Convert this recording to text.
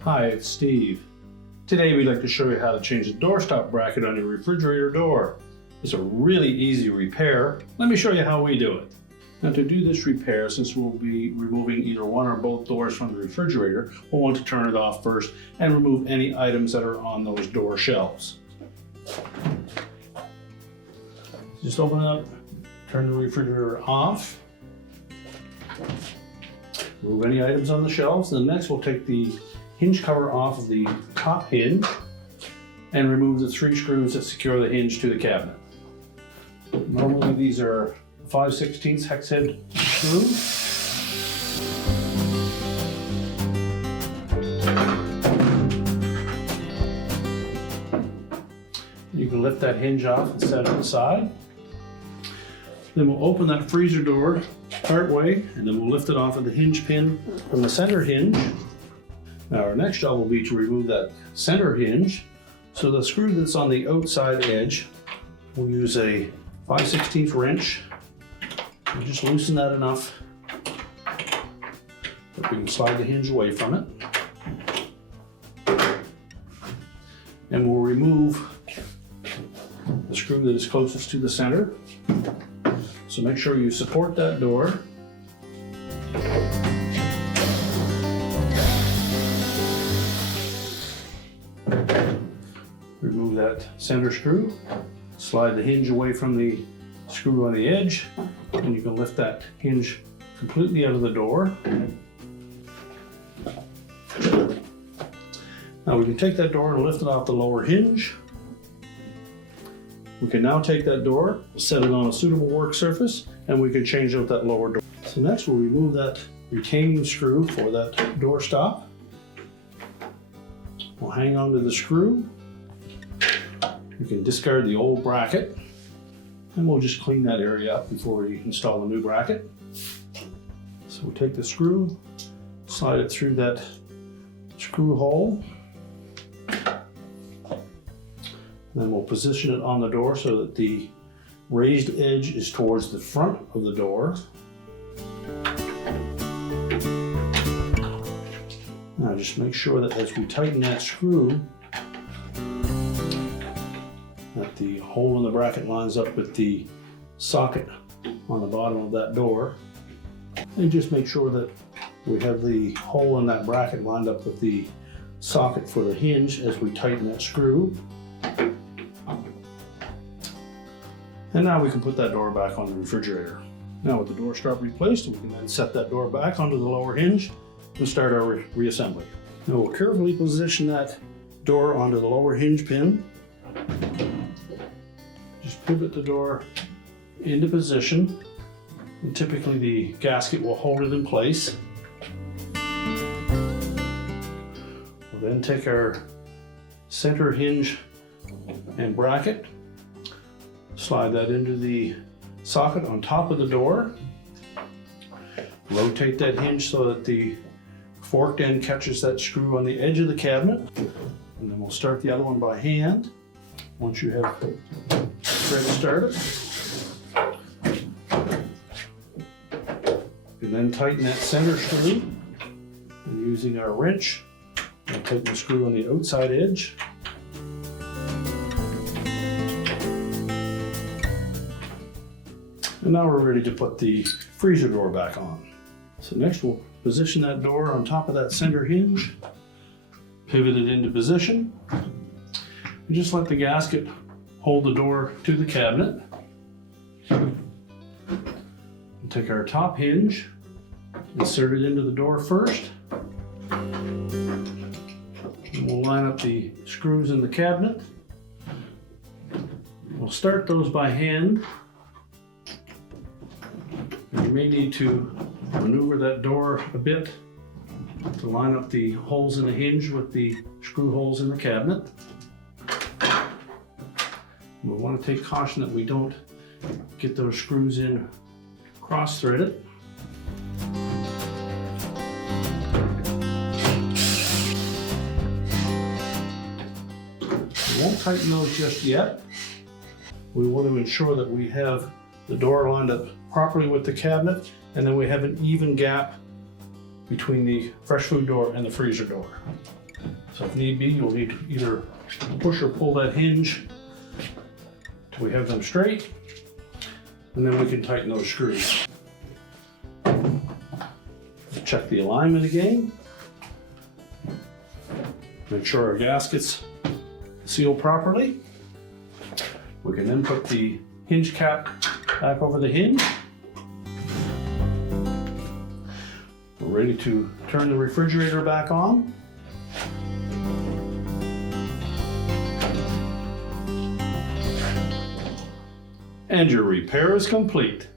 Hi, it's Steve. Today we'd like to show you how to change the doorstop bracket on your refrigerator door. It's a really easy repair. Let me show you how we do it. Now to do this repair, since we'll be removing either one or both doors from the refrigerator, we'll want to turn it off first and remove any items that are on those door shelves. Just open it up, turn the refrigerator off, remove any items on the shelves. Then next we'll take the hinge cover off of the top hinge and remove the 3 screws that secure the hinge to the cabinet. Normally these are 5/16 hex head screws. You can lift that hinge off and set it aside. Then we'll open that freezer door part way, and then we'll lift it off of the hinge pin from the center hinge. Now our next job will be to remove that center hinge. So the screw that's on the outside edge, we'll use a 5/16 wrench and just loosen that enough that we can slide the hinge away from it. And we'll remove the screw that is closest to the center. So make sure you support that door. Remove that center screw, slide the hinge away from the screw on the edge, and you can lift that hinge completely out of the door. Now we can take that door and lift it off the lower hinge. We can now take that door, set it on a suitable work surface, and we can change out that lower door. So next we'll remove that retaining screw for that door stop. We'll hang on to the screw. You can discard the old bracket, and we'll just clean that area up before we install a new bracket. So we'll take the screw, slide it through that screw hole. Then we'll position it on the door so that the raised edge is towards the front of the door. Now just make sure that as we tighten that screw, that the hole in the bracket lines up with the socket on the bottom of that door. And just make sure that we have the hole in that bracket lined up with the socket for the hinge as we tighten that screw. And now we can put that door back on the refrigerator. Now with the door strap replaced, we can then set that door back onto the lower hinge and start our reassembly. Now we'll carefully position that door onto the lower hinge pin. Just pivot the door into position, and typically the gasket will hold it in place. We'll then take our center hinge and bracket, slide that into the socket on top of the door. Rotate that hinge so that the forked end catches that screw on the edge of the cabinet. And then we'll start the other one by hand. Once you have thread started, you can then tighten that center screw. And using our wrench, we'll tighten the screw on the outside edge. And now we're ready to put the freezer door back on. So next we'll position that door on top of that center hinge, pivot it into position, and just let the gasket hold the door to the cabinet. We'll take our top hinge, insert it into the door first, and we'll line up the screws in the cabinet. We'll start those by hand. You may need to maneuver that door a bit to line up the holes in the hinge with the screw holes in the cabinet. We want to take caution that we don't get those screws in cross-threaded. We won't tighten those just yet. We want to ensure that we have the door lined up properly with the cabinet, and then we have an even gap between the fresh food door and the freezer door. So if need be, you'll need to either push or pull that hinge till we have them straight, and then we can tighten those screws. Check the alignment again. Make sure our gaskets seal properly. We can then put the hinge cap back over the hinge. We're ready to turn the refrigerator back on. And your repair is complete.